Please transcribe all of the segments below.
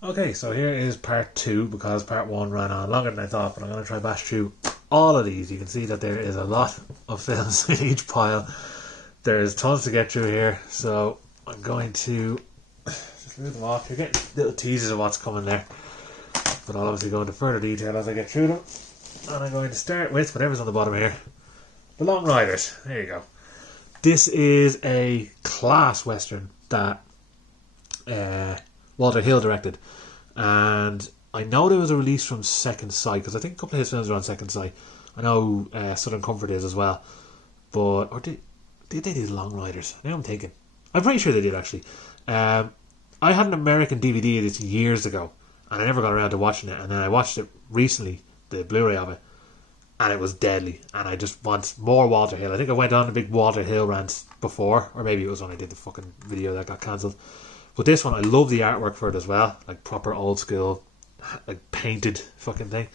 Okay, so here is part 2 because part 1 ran on longer than I thought, but I'm going to try bash through all of these. You can see that there is a lot of films in each pile. There's tons to get through here, so I'm going to just move them off. You're getting little teasers of what's coming there, but I'll obviously go into further detail as I get through them. And I'm going to start with whatever's on the bottom here. The Long Riders. There you go. This is a class western that Walter Hill directed, and I know there was a release from Second Sight because I think a couple of his films are on Second Sight. I know Southern Comfort is as well, but or did they do The Long Riders? Now I'm thinking. I'm pretty sure they did actually. I had an American DVD of this years ago, and I never got around to watching it. And then I watched it recently, the Blu-ray of it, and it was deadly. And I just want more Walter Hill. I think I went on a big Walter Hill rant before, or maybe it was when I did the fucking video that got cancelled. But this one, I love the artwork for it as well, like proper old school, like painted fucking thing.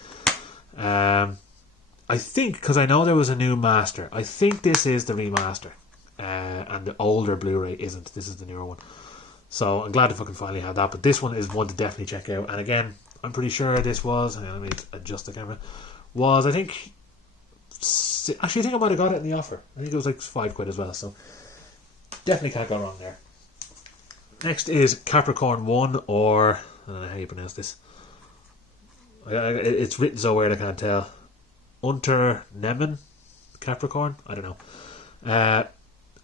I think, because I know there was a new master, I think this is the remaster, and the older Blu-ray isn't. This is the newer one. So I'm glad to fucking finally have that. But this one is one to definitely check out. And again, I'm pretty sure this was, let me adjust the camera, was I think, actually I think I might have got it in the offer. I think it was like £5 as well. So definitely can't go wrong there. Next is Capricorn 1, or I don't know how you pronounce this. It's written so weird I can't tell. Unternehmen Capricorn? I don't know.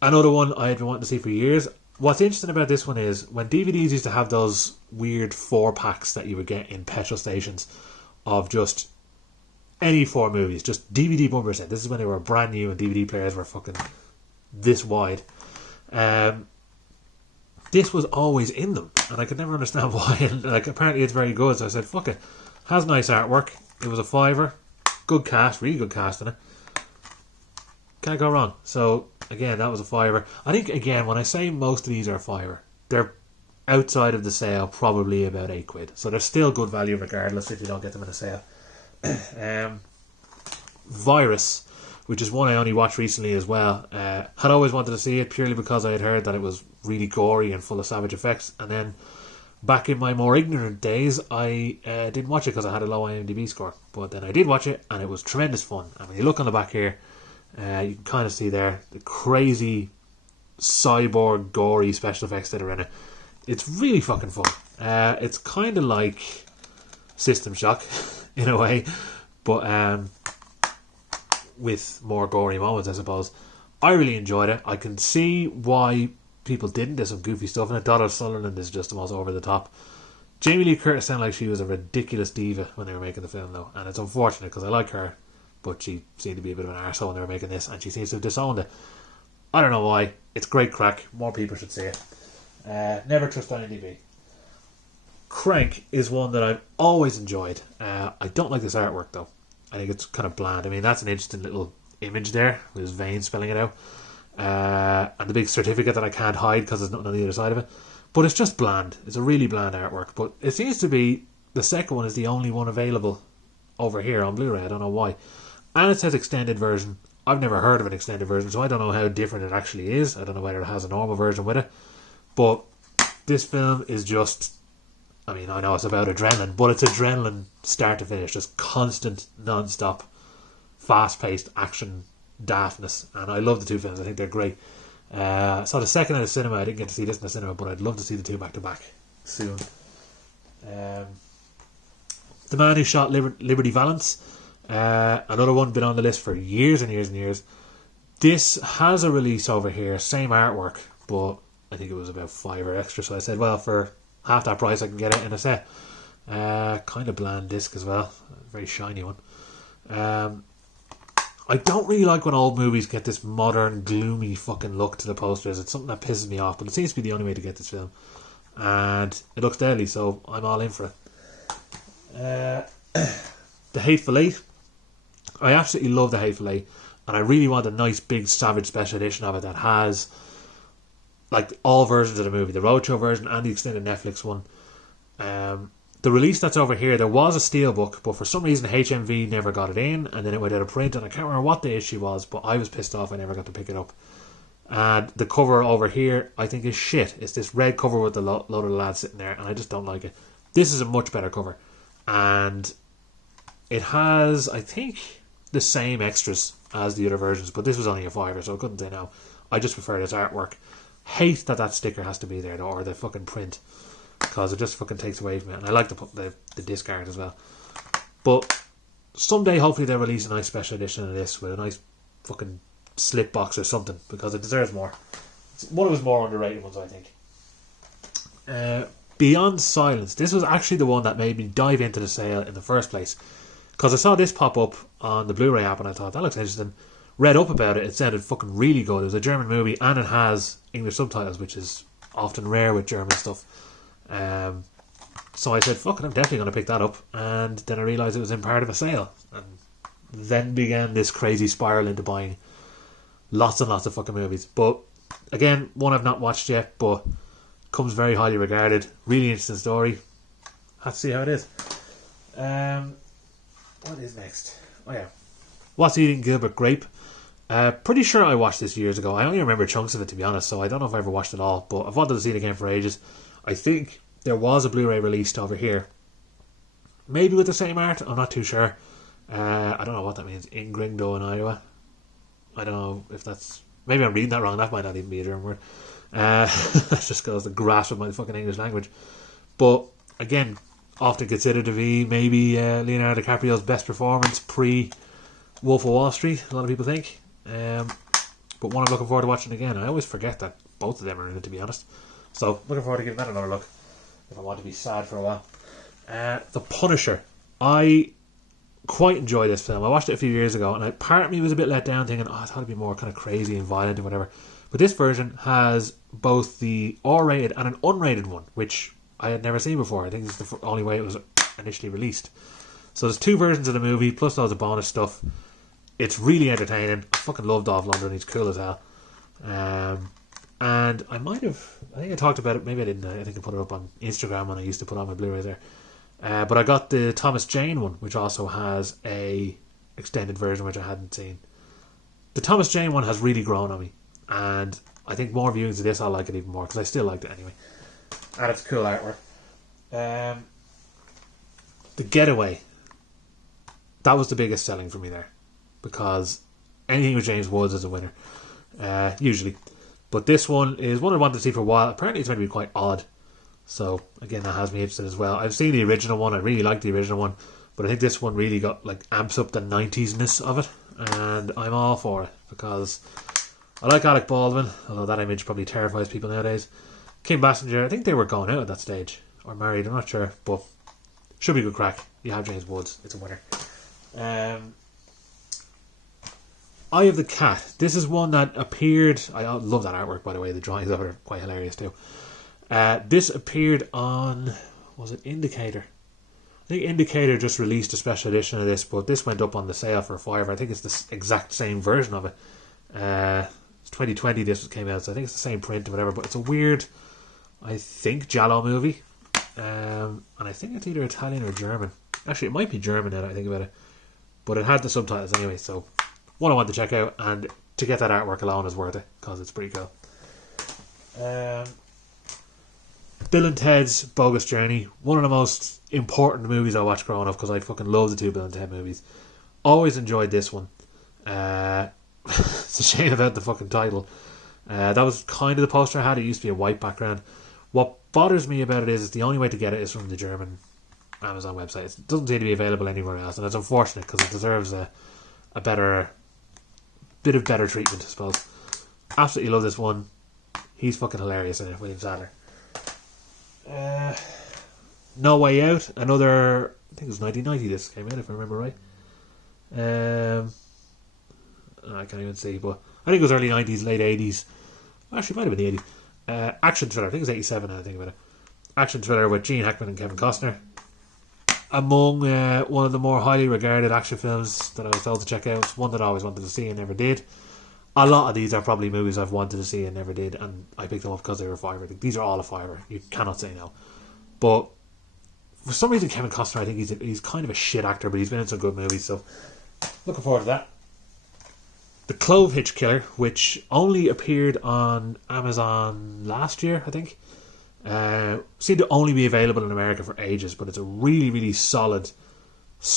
Another one I had been wanting to see for years. What's interesting about this one is when DVDs used to have those weird 4-packs that you would get in petrol stations of just any 4 movies, just DVD bumper set. This is when they were brand new and DVD players were fucking this wide. This was always in them, and I could never understand why. And like, apparently it's very good, so I said, fuck it. Has nice artwork. It was a £5. Good cast, really good cast in it. Can't go wrong. So again, that was a £5. I think again, when I say most of these are a £5, they're outside of the sale probably about £8. So they're still good value regardless if you don't get them in a sale. Virus, which is one I only watched recently as well. Had always wanted to see it purely because I had heard that it was really gory and full of savage effects. And then back in my more ignorant days, I didn't watch it because I had a low IMDb score. But then I did watch it, and it was tremendous fun. And when you look on the back here, you can kind of see there the crazy cyborg gory special effects that are in it. It's really fucking fun. It's kind of like System Shock in a way, but with more gory moments, I suppose. I really enjoyed it. I can see why people didn't. There's some goofy stuff in it. Donald Sutherland is just the most over the top. Jamie Lee Curtis sounded like she was a ridiculous diva when they were making the film, though, and it's unfortunate because I like her, but she seemed to be a bit of an arsehole when they were making this, and she seems to have disowned it. I don't know why. It's great crack. More people should see it. Never trust IMDb. Crank is one that I've always enjoyed. I don't like this artwork though. I think it's kind of bland. I mean, that's an interesting little image there with his vein spelling it out, and the big certificate that I can't hide because there's nothing on the other side of it. But it's just bland. It's a really bland artwork. But it seems to be the second one is the only one available over here on Blu-ray. I don't know why. And it says extended version. I've never heard of an extended version, so I don't know how different it actually is. I don't know whether it has a normal version with it. But this film is just, I mean, I know it's about adrenaline, but it's adrenaline start to finish. Just constant, non-stop, fast-paced action daftness. And I love the two films. I think they're great. I saw the second at the cinema. I didn't get to see this in the cinema, but I'd love to see the two back-to-back soon. The Man Who Shot Liberty Valance. Another one been on the list for years and years and years. This has a release over here, same artwork, but I think it was about £5 extra, so I said, well, for half that price I can get it in a set. Kind of bland disc as well, very shiny one. I don't really like when old movies get this modern gloomy fucking look to the posters. It's something that pisses me off, but it seems to be the only way to get this film, and it looks deadly, so I'm all in for it. The Hateful Eight. I absolutely love The Hateful Eight, and I really want a nice big Savage special edition of it that has like all versions of the movie, the Roadshow version and the extended Netflix one. The release that's over here, there was a steelbook, but for some reason HMV never got it in, and then it went out of print, and I can't remember what the issue was, but I was pissed off I never got to pick it up. And the cover over here I think is shit. It's this red cover with the load of the lads sitting there, and I just don't like it. This is a much better cover. And it has, I think, the same extras as the other versions, but this was only a $5, so I couldn't say no. I just prefer this artwork. Hate that sticker has to be there, though, or the fucking print, because it just fucking takes away from it. And I like the disc art as well. But someday, hopefully, they'll release a nice special edition of this with a nice fucking slip box or something, because it deserves more. It's one of his more underrated ones, I think. Beyond Silence. This was actually the one that made me dive into the sale in the first place, because I saw this pop up on the Blu-ray app and I thought, that looks interesting. Read up about it. It sounded fucking really good. It was a German movie and it has English subtitles, which is often rare with German stuff. So I said, fuck it, I'm definitely going to pick that up. And then I realised it was in part of a sale. And then began this crazy spiral into buying lots and lots of fucking movies. But again, one I've not watched yet, but comes very highly regarded. Really interesting story. Have to see how it is. What is next? Oh yeah. What's Eating Gilbert Grape? Pretty sure I watched this years ago. I only remember chunks of it, to be honest, so I don't know if I ever watched it all, but I've wanted to see it again for ages. I think there was a Blu-ray released over here. Maybe with the same art, I'm not too sure. I don't know what that means. In Gringo in Iowa. I don't know if that's... Maybe I'm reading that wrong. That might not even be a German word. That's just because the grasp of my fucking English language. But again, often considered to be maybe Leonardo DiCaprio's best performance pre Wolf of Wall Street, a lot of people think. But one I'm looking forward to watching again. I always forget that both of them are in it, to be honest. So looking forward to giving that another look if I want to be sad for a while. The Punisher. I quite enjoy this film. I watched it a few years ago and part of me was a bit let down, thinking, I thought it'd be more kind of crazy and violent and whatever. But this version has both the R-rated and an unrated one, which I had never seen before. I think this is the only way it was initially released. So there's two versions of the movie, plus loads of bonus stuff. It's really entertaining. I fucking love Dolph Lundgren. He's cool as hell. And I think I talked about it, maybe I didn't. I think I put it up on Instagram when I used to put on my Blu-ray there. But I got the Thomas Jane one, which also has a extended version, which I hadn't seen. The Thomas Jane one has really grown on me. And I think more viewings of this, I'll like it even more, because I still liked it anyway. And it's cool artwork. The Getaway. That was the biggest selling for me there. Because anything with James Woods is a winner. Usually. But this one is one I wanted to see for a while. Apparently it's meant to be quite odd. So, again, that has me interested as well. I've seen the original one. I really liked the original one. But I think this one really amps up the 90s-ness of it. And I'm all for it. Because I like Alec Baldwin, although that image probably terrifies people nowadays. Kim Basinger, I think they were going out at that stage. Or married, I'm not sure. But should be good crack. You have James Woods. It's a winner. Eye of the Cat. This is one that appeared... I love that artwork, by the way. The drawings of it are quite hilarious too. This appeared on... Was it Indicator? I think Indicator just released a special edition of this, but this went up on the sale for $5. I think it's the exact same version of it. It's 2020 this came out, so I think it's the same print or whatever, but it's a weird, I think, Giallo movie. And I think it's either Italian or German. Actually, it might be German now that I think about it. But it had the subtitles anyway, so one I want to check out, and to get that artwork alone is worth it, because it's pretty cool. Bill and Ted's Bogus Journey. One of the most important movies I watched growing up, because I fucking love the two Bill and Ted movies. Always enjoyed this one. It's a shame about the fucking title. That was kind of the poster I had. It used to be a white background. What bothers me about it is the only way to get it is from the German Amazon website. It doesn't seem to be available anywhere else, and it's unfortunate because it deserves a better treatment, I suppose. Absolutely love this one. He's fucking hilarious in it, William Sadler. No Way Out, another, I think it was 1990 this came out, if I remember right. I can't even see, but I think it was early 90s, late 80s. Actually, it might have been the 80s. Action thriller, I think it was 87 now I think about it. Action thriller with Gene Hackman and Kevin Costner. Among one of the more highly regarded action films that I was told to check out. It's one that I always wanted to see and never did. A lot of these are probably movies I've wanted to see and never did, and I picked them up because they were $5. These are all a $5. You cannot say no. But for some reason, Kevin Costner, I think he's kind of a shit actor, but he's been in some good movies, so looking forward to that. The Clove Hitch Killer, which only appeared on Amazon last year, I think. Seemed to only be available in America for ages, but it's a really, really solid,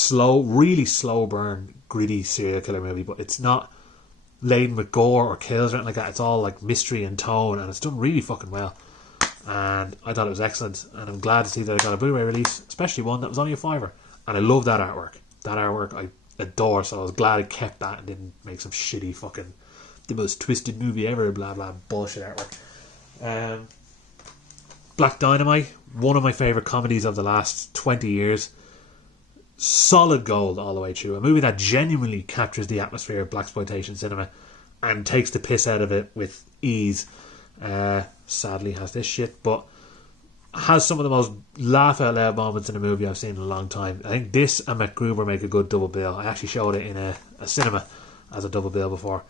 really slow burn, gritty serial killer movie. But it's not laden with gore or kills or anything like that. It's all like mystery and tone, and it's done really fucking well. And I thought it was excellent, and I'm glad to see that I got a Blu-ray release, especially one that was only a $5. And I love that artwork. That artwork I adore, so I was glad it kept that and didn't make some shitty fucking the most twisted movie ever, blah blah bullshit artwork. Black Dynamite, one of my favourite comedies of the last 20 years. Solid gold all the way through. A movie that genuinely captures the atmosphere of blaxploitation cinema and takes the piss out of it with ease. Sadly has this shit, but has some of the most laugh out loud moments in a movie I've seen in a long time. I think this and MacGruber make a good double bill. I actually showed it in a cinema as a double bill before,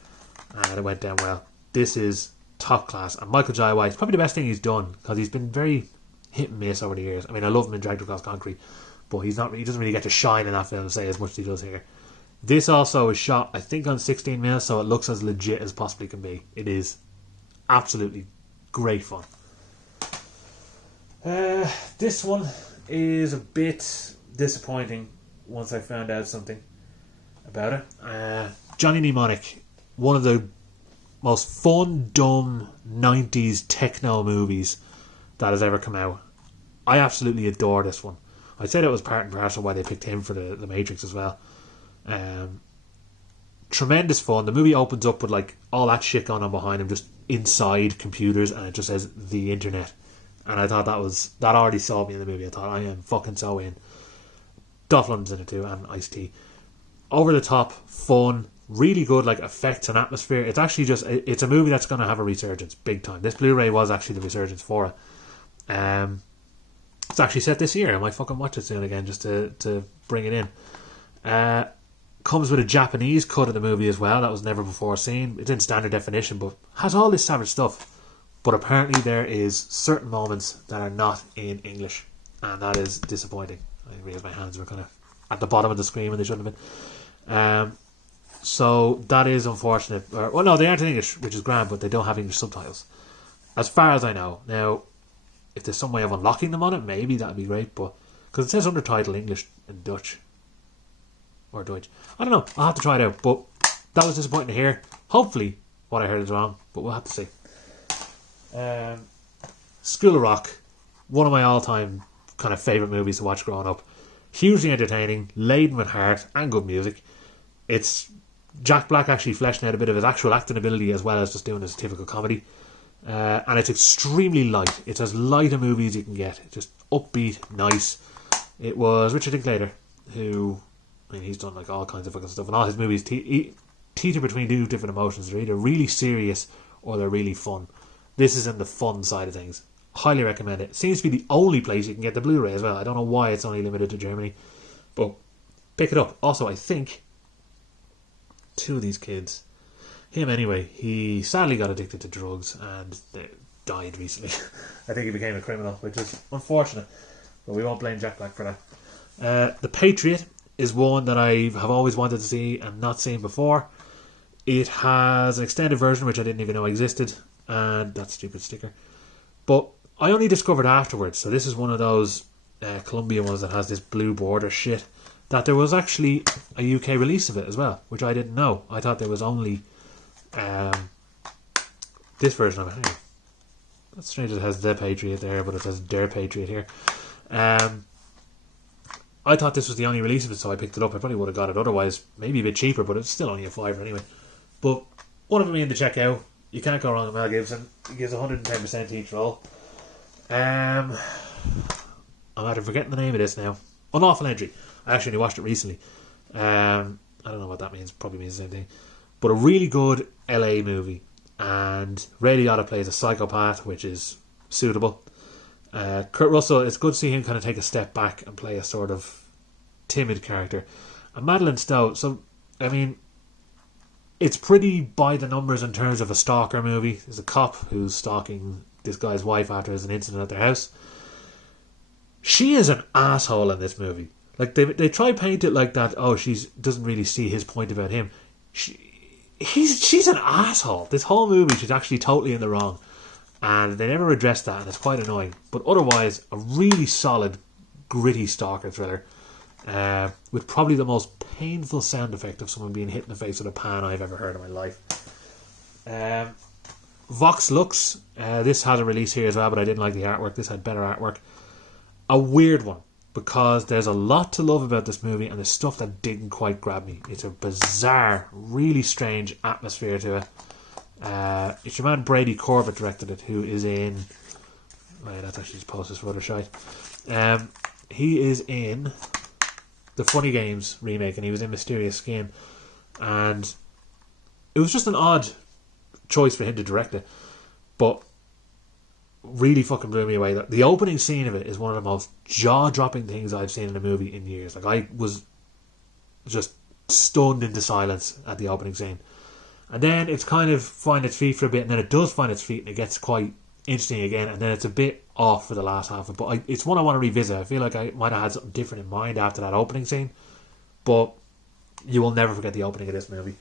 and it went down well. This is top class, and Michael Jai White, probably the best thing he's done, because he's been very hit and miss over the years. I mean, I love him in Dragged Across Concrete, but he doesn't really get to shine in that film, say as much as he does here. This also is shot, I think, on 16mm, so it looks as legit as possibly can be. It is absolutely great fun. This one is a bit disappointing once I found out something about it. Johnny Mnemonic, one of the most fun, dumb 90s techno movies that has ever come out. I absolutely adore this one. I'd say that was part and parcel why they picked him for the Matrix as well. Tremendous fun. The movie opens up with like all that shit going on behind him, just inside computers, and it just says the internet. And I thought that already sold me in the movie. I thought, I am fucking so in. Dolph Lundgren's in it too, and Ice-T. Over the top, fun, really good like effects and atmosphere. It's actually it's a movie that's going to have a resurgence big time. This Blu-ray was actually the resurgence for it. It's actually set this year. I might fucking watch it soon again just to bring it in. Comes with a Japanese cut of the movie as well that was never before seen. It's in standard definition, but has all this savage stuff. But apparently there is certain moments that are not in English, and that is disappointing. I realised my hands were kind of at the bottom of the screen when they shouldn't have been. So that is unfortunate. Well, no, they aren't in English, which is grand, but they don't have English subtitles, as far as I know. Now, if there's some way of unlocking them on it, maybe that'd be great. But because it says undertitle English and Dutch or Deutsch, I don't know. I'll have to try it out. But that was disappointing to hear. Hopefully, what I heard is wrong, but we'll have to see. School of Rock, one of my all-time kind of favourite movies to watch growing up. Hugely entertaining, laden with heart and good music. It's Jack Black actually fleshing out a bit of his actual acting ability as well as just doing his typical comedy. And it's extremely light. It's as light a movie as you can get. Just upbeat, nice. It was Richard Linklater who, I mean, he's done like all kinds of fucking stuff, and all his movies teeter between two different emotions. They're either really serious or they're really fun. This is in the fun side of things. Highly recommend it. Seems to be the only place you can get the Blu-ray as well. I don't know why it's only limited to Germany, but pick it up. Also, I think two of these kids, him anyway, he sadly got addicted to drugs and died recently. I think he became a criminal, which is unfortunate, but we won't blame Jack Black for that. The Patriot is one that I have always wanted to see and not seen before. It has an extended version which I didn't even know existed, and that stupid sticker, but I only discovered afterwards, so this is one of those Columbia ones that has this blue border shit, that there was actually a UK release of it as well, which I didn't know. I thought there was only this version of it. Anyway, that's strange, it has The Patriot there, but it says Der Patriot here. I thought this was the only release of it, so I picked it up. I probably would have got it otherwise, maybe a bit cheaper, but it's still only a $5 anyway. But one of them in the checkout. You can't go wrong with Mel Gibson. He gives 110% to each role. I'm either forgetting the name of this now. Unlawful Entry. I actually only watched it recently. I don't know what that means. Probably means the same thing. But a really good LA movie. And Ray Liotta plays a psychopath, which is suitable. Kurt Russell, it's good to see him kind of take a step back and play a sort of timid character. And Madeline Stowe, so, I mean, it's pretty by the numbers in terms of a stalker movie. There's a cop who's stalking this guy's wife after there's an incident at their house. She is an asshole in this movie. Like, they try to paint it like that, oh, she doesn't really see his point about him. She's an asshole. This whole movie, she's actually totally in the wrong. And they never addressed that, and it's quite annoying. But otherwise, a really solid, gritty stalker thriller, with probably the most painful sound effect of someone being hit in the face with a pan I've ever heard in my life. Vox Lux, this has a release here as well, but I didn't like the artwork. This had better artwork. A weird one, because there's a lot to love about this movie, and there's stuff that didn't quite grab me. It's a bizarre, really strange atmosphere to it. It's your man Brady Corbett directed it, who is in... Oh yeah, that's actually just posters for other shite. He is in the Funny Games remake, and he was in Mysterious Skin. And it was just an odd choice for him to direct it, but really fucking blew me away. The opening scene of it is one of the most jaw-dropping things I've seen in a movie in years. Like, I was just stunned into silence at the opening scene. And then it's kind of find its feet for a bit, and then it does find its feet, and it gets quite interesting again, and then it's a bit off for the last half of it. But it's one I want to revisit. I feel like I might have had something different in mind after that opening scene, but you will never forget the opening of this movie.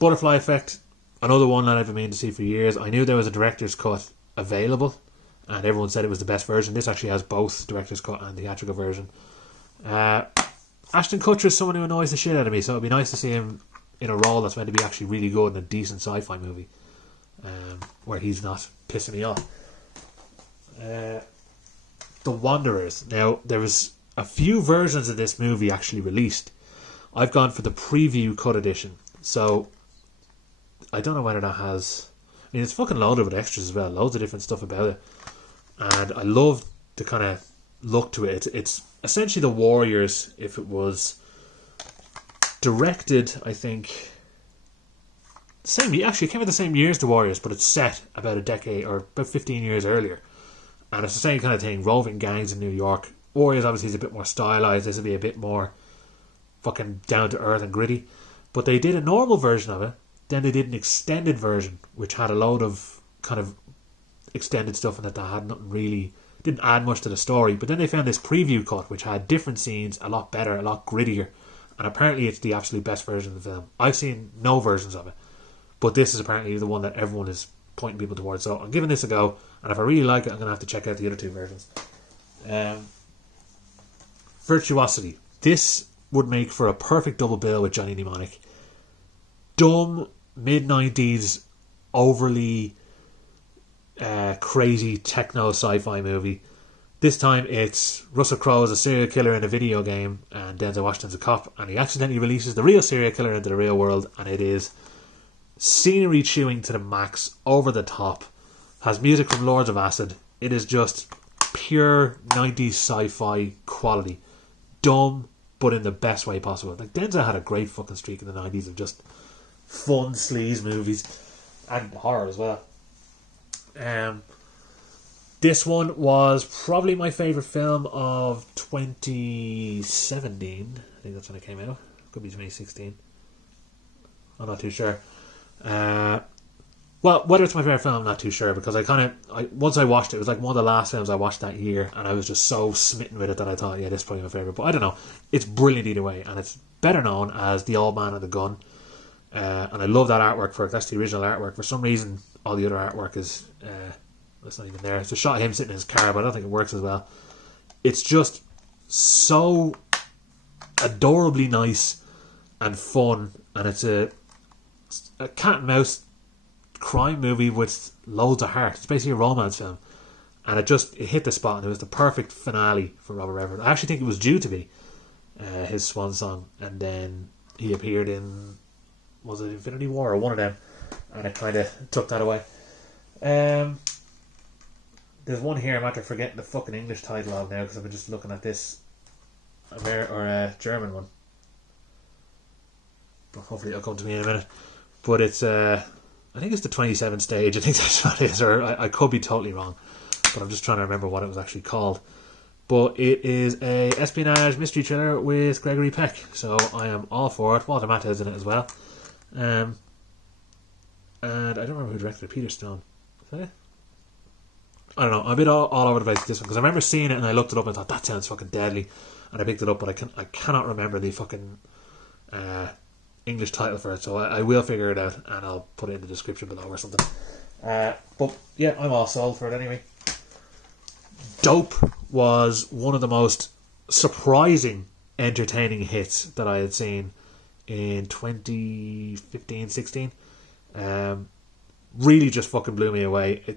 Butterfly Effect, another one that I've been meaning to see for years. I knew there was a director's cut available, and everyone said it was the best version. This actually has both director's cut and theatrical version. Ashton Kutcher is someone who annoys the shit out of me, so it'd be nice to see him in a role that's meant to be actually really good in a decent sci-fi movie, where he's not pissing me off. The Wanderers. Now, there was a few versions of this movie actually released. I've gone for the preview cut edition, so I don't know whether that has... I mean, it's fucking loaded with extras as well, loads of different stuff about it, and I love the kind of look to it. It's essentially The Warriors if it was directed, I think, actually it came out the same year as The Warriors, but it's set about a decade or about 15 years earlier, and it's the same kind of thing, roving gangs in New York. Warriors obviously is a bit more stylized, this will be a bit more fucking down to earth and gritty, but they did a normal version of it, then they did an extended version which had a load of kind of extended stuff in it that had nothing really, didn't add much to the story. But then they found this preview cut which had different scenes, a lot better, a lot grittier, and apparently it's the absolute best version of the film. I've seen no versions of it, but this is apparently the one that everyone is pointing people towards, so I'm giving this a go, and if I really like it I'm going to have to check out the other two versions. Virtuosity. This would make for a perfect double bill with Johnny Mnemonic. Dumb mid-90s overly crazy techno sci-fi movie. This time it's Russell Crowe as a serial killer in a video game, and Denzel Washington's a cop, and he accidentally releases the real serial killer into the real world, and it is scenery chewing to the max, over the top, has music from Lords of Acid. It is just pure 90s sci-fi quality. Dumb, but in the best way possible. Like, Denzel had a great fucking streak in the 90s of just fun sleaze movies, and horror as well. This one was probably my favourite film of 2017. I think that's when it came out. Could be 2016. I'm not too sure. Well, whether it's my favourite film, I'm not too sure, because once I watched it, it was like one of the last films I watched that year, and I was just so smitten with it that I thought, yeah, this is probably my favourite. But I don't know. It's brilliant either way, and it's better known as The Old Man and the Gun. And I love that artwork for it. That's the original artwork. For some reason, all the other artwork is it's not even there. It's a shot of him sitting in his car, but I don't think it works as well. It's just so adorably nice and fun, and it's a cat and mouse crime movie with loads of heart. It's basically a romance film, and it hit the spot, and it was the perfect finale for Robert Redford. I actually think it was due to be his swan song, and then he appeared in, was it Infinity War or one of them, and it kind of took that away. There's one here I'm after forgetting the fucking English title of now, because I've been just looking at this German one, but hopefully it'll come to me in a minute. But it's I think it's the 27th stage. I think that's what it is, or I could be totally wrong, but I'm just trying to remember what it was actually called. But it is a espionage mystery thriller with Gregory Peck, so I am all for it. Walter Matthau's in it as well. And I don't remember who directed it. Peter Stone. Is that it? I don't know. I'm a bit all over the place with this one, because I remember seeing it and I looked it up and thought, that sounds fucking deadly, and I picked it up, but I cannot remember the fucking English title for it, so I will figure it out and I'll put it in the description below or something. But yeah, I'm all sold for it anyway. Dope was one of the most surprising, entertaining hits that I had seen in 2015-16. Really just fucking blew me away. I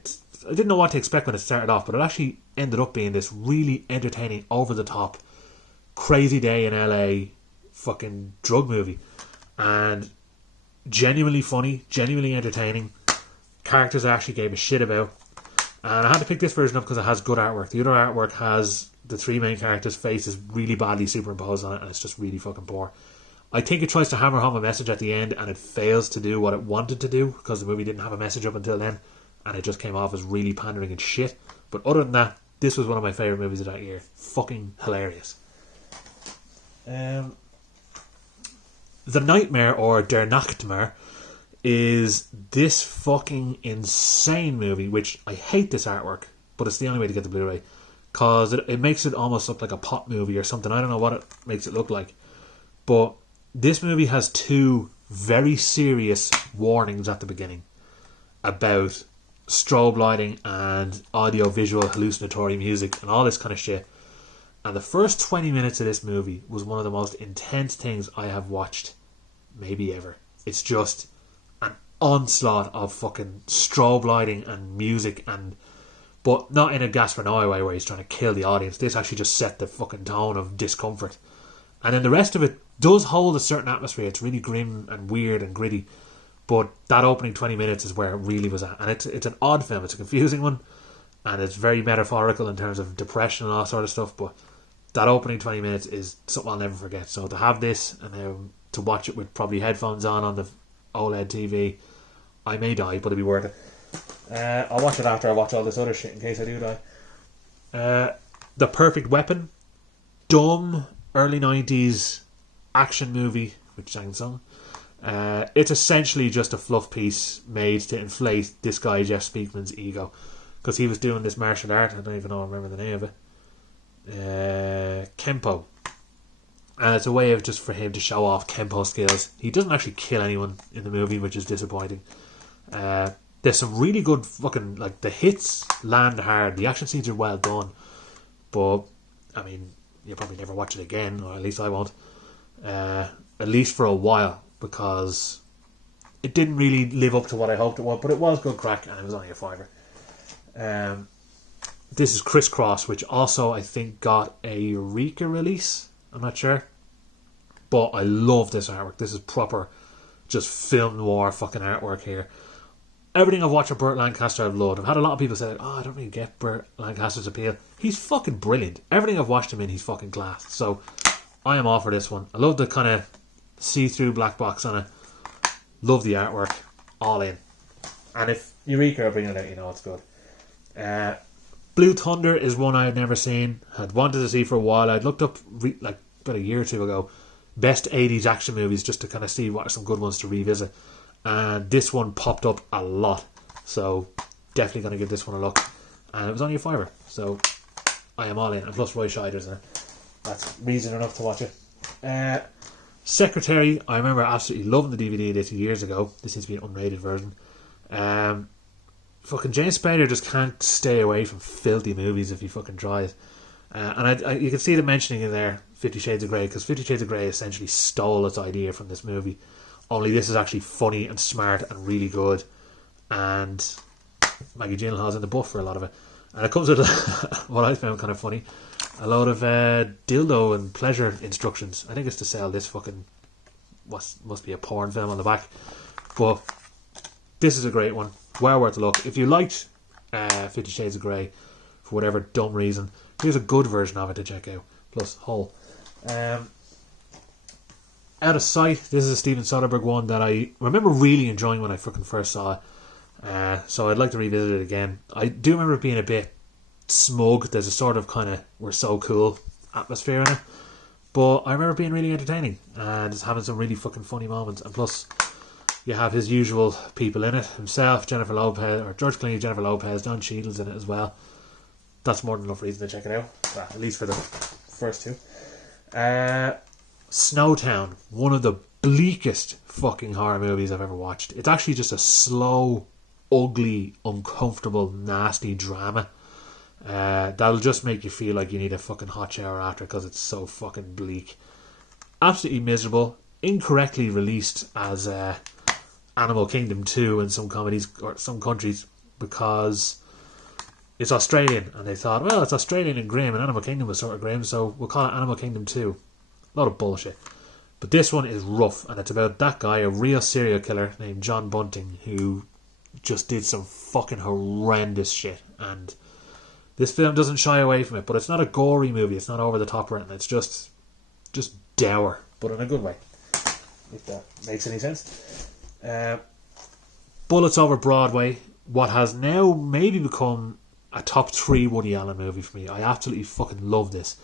didn't know what to expect when it started off, but it actually ended up being this really entertaining, over the top, crazy day in LA fucking drug movie. And genuinely funny, genuinely entertaining. Characters I actually gave a shit about. And I had to pick this version up because it has good artwork. The other artwork has the three main characters' faces really badly superimposed on it, and it's just really fucking poor. I think it tries to hammer home a message at the end, and it fails to do what it wanted to do, because the movie didn't have a message up until then, and it just came off as really pandering and shit. But other than that, this was one of my favourite movies of that year. Fucking hilarious. The Nightmare, or Der Nachtmare, is this fucking insane movie, which I hate this artwork, but it's the only way to get the Blu-ray, because it makes it almost look like a pop movie or something. I don't know what it makes it look like, but this movie has two very serious warnings at the beginning about strobe lighting and audio-visual hallucinatory music and all this kind of shit. And the first 20 minutes of this movie was one of the most intense things I have watched maybe ever. It's just an onslaught of fucking strobe lighting and music, but not in a Gaspar Noé way where he's trying to kill the audience. This actually just set the fucking tone of discomfort. And then the rest of it does hold a certain atmosphere. It's really grim and weird and gritty. But that opening 20 minutes is where it really was at. And it's an odd film. It's a confusing one. And it's very metaphorical in terms of depression and all sort of stuff. But that opening 20 minutes is something I'll never forget. So to have this and to watch it with probably headphones on the OLED TV, I may die, but it'll be worth it. I'll watch it after I watch all this other shit in case I do die. The Perfect Weapon. Dumb early 90s action movie with Shang Tsung. It's essentially just a fluff piece made to inflate this guy Jeff Speakman's ego, because he was doing this martial art. I don't even know, I remember the name of it. Kempo. And it's a way of just for him to show off Kempo skills. He doesn't actually kill anyone in the movie, which is disappointing. There's some really good fucking, like, the hits land hard. The action scenes are well done, but I mean, you'll probably never watch it again, or at least I won't. At least for a while, because it didn't really live up to what I hoped it would, but it was good crack, and it was only a fiver. This is Crisscross, which also I think got a Eureka release. I'm not sure, but I love this artwork. This is proper, just film noir fucking artwork here. Everything I've watched of Burt Lancaster I've loved. I've had a lot of people say, I don't really get Burt Lancaster's appeal. He's fucking brilliant. Everything I've watched him in, he's fucking class. So I am all for this one. I love the kind of see-through black box on it. Love the artwork. All in. And if Eureka are bringing it out, you know it's good. Blue Thunder is one I had never seen. I'd wanted to see for a while. I'd looked up like about a year or two ago best 80s action movies just to kind of see what are some good ones to revisit. And this one popped up a lot. So definitely going to give this one a look. And it was only a fiver. So I am all in. And plus Roy Scheider's in it. That's reason enough to watch it. Secretary, I remember absolutely loving the DVD of this years ago. This seems to be an unrated version. Fucking James Spader just can't stay away from filthy movies if he fucking tries. And you can see them mentioning in there 50 Shades of Grey, because 50 Shades of Grey essentially stole its idea from this movie. Only this is actually funny and smart and really good. And Maggie Gyllenhaal's in the buff for a lot of it. And it comes with what I found kind of funny, a load of dildo and pleasure instructions. I think it's to sell this fucking must be a porn film on the back. But this is a great one. Well worth a look. If you liked 50 Shades of Grey for whatever dumb reason, here's a good version of it to check out. Plus Hull. Out of Sight. This is a Steven Soderbergh one that I remember really enjoying when I fucking first saw it. So I'd like to revisit it again. I do remember it being a bit smug. There's a sort of kind of we're so cool atmosphere in it. But I remember it being really entertaining and just having some really fucking funny moments. And plus, you have his usual people in it. Himself, Jennifer Lopez, or George Clooney, Jennifer Lopez, Don Cheadle's in it as well. That's more than enough reason to check it out. Well, at least for the first two. Snowtown, one of the bleakest fucking horror movies I've ever watched. It's actually just a slow, ugly, uncomfortable, nasty drama. That'll just make you feel like you need a fucking hot shower after, because it's so fucking bleak. Absolutely miserable. Incorrectly released as Animal Kingdom 2 in some comedies or some countries, because it's Australian and they thought, well, it's Australian and grim and Animal Kingdom was sort of grim, so we'll call it Animal Kingdom 2. A lot of bullshit. But this one is rough, and it's about that guy, a real serial killer named John Bunting, who just did some fucking horrendous shit. And this film doesn't shy away from it, but it's not a gory movie, it's not over the top or anything, it's just dour, but in a good way, if that makes any sense. Bullets Over Broadway, what has now maybe become a top 3 Woody Allen movie for me. I absolutely fucking love this.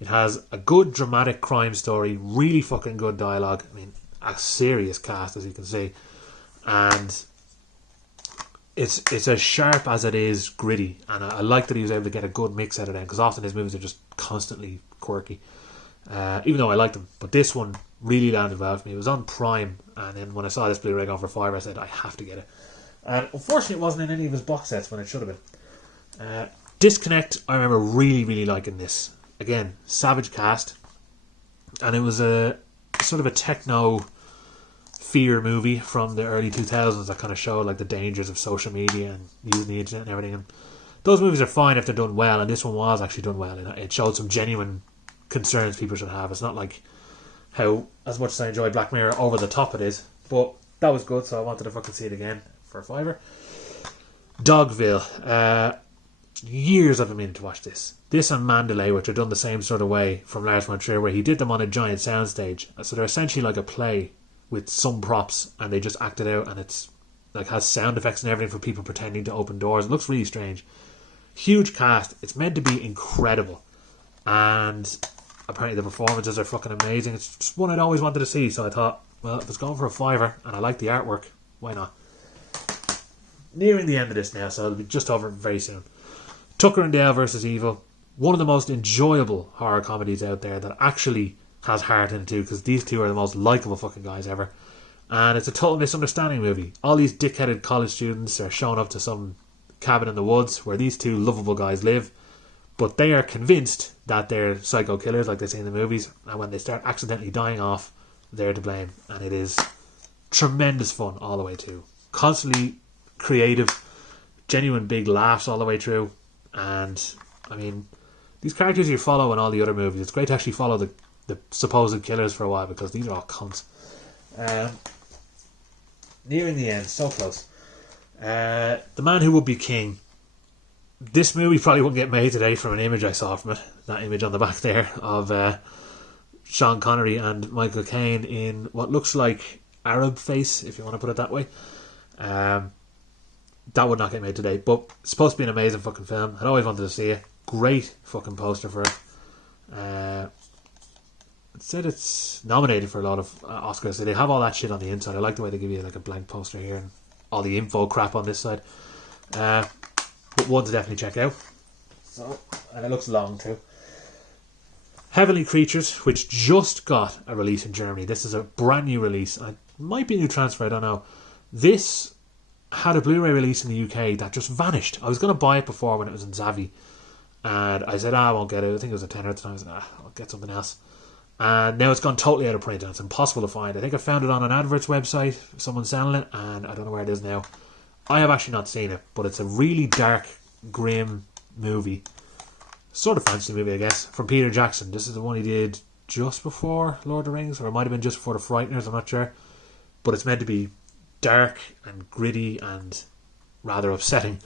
It has a good dramatic crime story, really fucking good dialogue. I mean, a serious cast, as you can see, and it's as sharp as it is gritty. And I like that he was able to get a good mix out of them, because often his movies are just constantly quirky. Even though I liked them, but this one really landed well for me. It was on Prime, and then when I saw this Blu-ray on for $5, I said I have to get it. And unfortunately, it wasn't in any of his box sets when it should have been. Disconnect, I remember really liking this. Again, savage cast, and it was a sort of a techno fear movie from the early 2000s that kind of showed like the dangers of social media and using the internet and everything. And those movies are fine if they're done well, and this one was actually done well. It showed some genuine concerns people should have. It's not like how, as much as I enjoy Black Mirror, over the top it is, but that was good, so I wanted to fucking see it again for a $5. Dogville, years I've been meaning to watch this and Mandalay, which are done the same sort of way from Lars von Trier, where he did them on a giant soundstage, so they're essentially like a play with some props and they just act it out, and it's like has sound effects and everything for people pretending to open doors. It looks really strange. Huge cast. It's meant to be incredible, and apparently the performances are fucking amazing. It's just one I'd always wanted to see, so I thought, well, if it's going for a $5 and I like the artwork, why not? Nearing the end of this now, so it'll be just over very soon. Tucker and Dale vs. Evil, one of the most enjoyable horror comedies out there that actually has heart in it too, because these two are the most likeable fucking guys ever. And it's a total misunderstanding movie. All these dickheaded college students are showing up to some cabin in the woods where these two lovable guys live, but they are convinced that they're psycho killers like they say in the movies, and when they start accidentally dying off, they're to blame. And it is tremendous fun all the way through. Constantly creative, genuine big laughs all the way through. And I mean, these characters you follow in all the other movies, it's great to actually follow the supposed killers for a while, because these are all cunts. Nearing the end, so close. The Man Who Would Be King. This movie probably wouldn't get made today from an image I saw from it. That image on the back there of Sean Connery and Michael Caine in what looks like Arab face, if you want to put it that way. That would not get made today, but it's supposed to be an amazing fucking film. I'd always wanted to see it. Great fucking poster for it. It said it's nominated for a lot of Oscars, so they have all that shit on the inside. I like the way they give you like a blank poster here and all the info crap on this side. But one to definitely check out. So, and it looks long too. Heavenly Creatures, which just got a release in Germany. This is a brand new release. It might be a new transfer, I don't know. This had a Blu-ray release in the UK that just vanished. I was going to buy it before when it was in Zavvi, and I said, I won't get it. I think it was a tenner at the time. I was like, I'll get something else. And now it's gone totally out of print and it's impossible to find. I think I found it on an adverts website, someone's selling it, and I don't know where it is now. I have actually not seen it, but it's a really dark, grim movie. Sort of fantasy movie, I guess, from Peter Jackson. This is the one he did just before Lord of the Rings, or it might have been just before The Frighteners, I'm not sure. But it's meant to be dark and gritty and rather upsetting.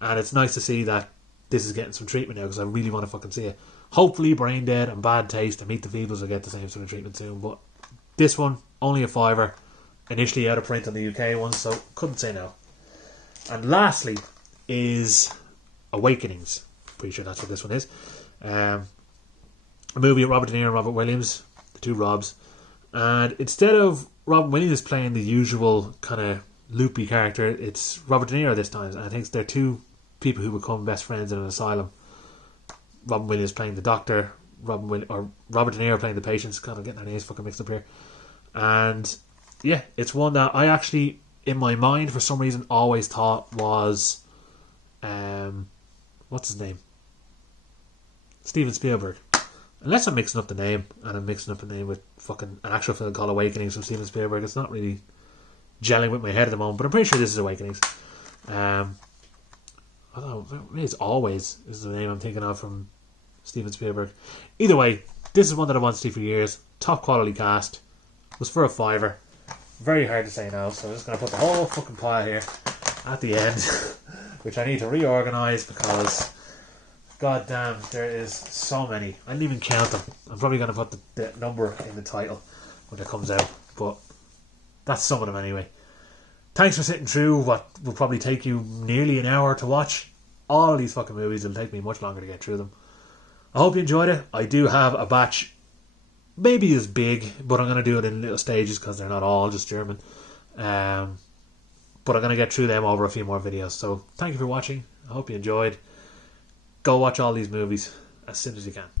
And it's nice to see that this is getting some treatment now, because I really want to fucking see it. Hopefully Brain Dead and Bad Taste and Meet the Feebles will get the same sort of treatment soon, but this one, only a $5, initially out of print on the UK one, so couldn't say no. And lastly is Awakenings. Pretty sure that's what this one is. A movie with Robert De Niro and Robert Williams, the two Robs. And instead of Robert Williams playing the usual kind of loopy character, it's Robert De Niro this time. And I think they're two people who become best friends in an asylum. Robin Williams playing the doctor, Robert De Niro playing the patients, kind of getting their names fucking mixed up here. And yeah, it's one that I actually, in my mind, for some reason, always thought was, what's his name? Steven Spielberg. Unless I'm mixing up the name, and I'm mixing up the name with fucking an actual film called Awakenings from Steven Spielberg. It's not really gelling with my head at the moment, but I'm pretty sure this is Awakenings. I don't know, maybe it's Always is the name I'm thinking of from Steven Spielberg. Either way, this is one that I want to see for years. Top quality cast. Was for a $5. Very hard to say no, so I'm just going to put the whole fucking pile here at the end, which I need to reorganise because, god damn, there is so many. I didn't even count them. I'm probably going to put the number in the title when it comes out, but that's some of them anyway. Thanks for sitting through what will probably take you nearly an hour to watch. All these fucking movies, it'll take me much longer to get through them. I hope you enjoyed it. I do have a batch, maybe as big, but I'm going to do it in little stages because they're not all just German. But I'm going to get through them over a few more videos. So thank you for watching. I hope you enjoyed. Go watch all these movies as soon as you can.